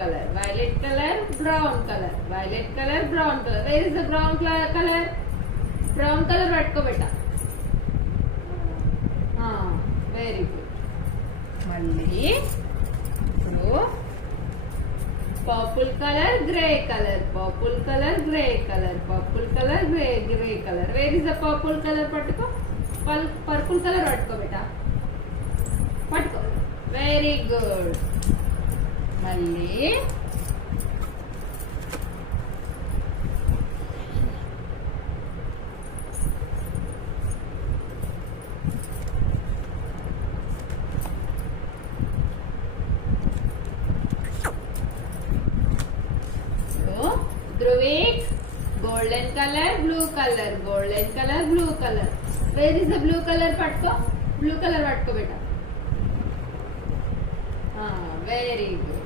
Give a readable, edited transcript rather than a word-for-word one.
color, violet color, brown color, violet color, brown color. Where is the brown color? Brown color పట్టుకో బేటా. Very good. మళ్ళీ ఇప్పుడు purple colour, grey colour, purple colour, grey colour, purple colour, grey colour. Where is the purple colour? పట్టుకో. Purple colour పట్టుకో బేటా, పట్టుకో. Very good. మళ్ళీ Dhruvik, golden colour, blue colour, golden colour, blue colour. Where is the blue colour? పట్టుకో. Blue colour పట్టుకో బేటా. Very good.